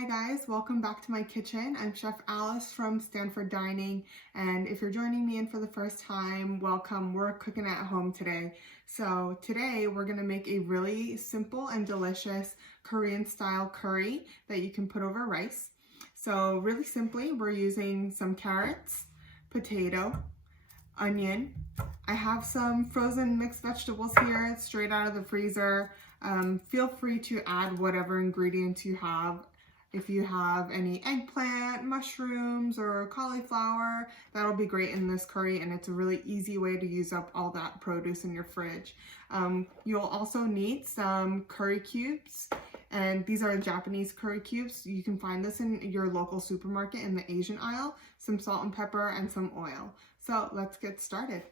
Hi guys, welcome back to my kitchen. I'm Chef Alice from Stanford Dining, and if you're joining me in for the first time, welcome. We're cooking at home today. So today we're gonna make a really simple and delicious Korean style curry that you can put over rice. So really simply, we're using some carrots, potato, onion. I have some frozen mixed vegetables here straight out of the freezer. Feel free to add whatever ingredients you have. If you have any eggplant, mushrooms, or cauliflower, that'll be great in this curry, and it's a really easy way to use up all that produce in your fridge. You'll also need some curry cubes, and these are Japanese curry cubes. You can find this in your local supermarket in the Asian aisle, some salt and pepper, and some oil. So let's get started.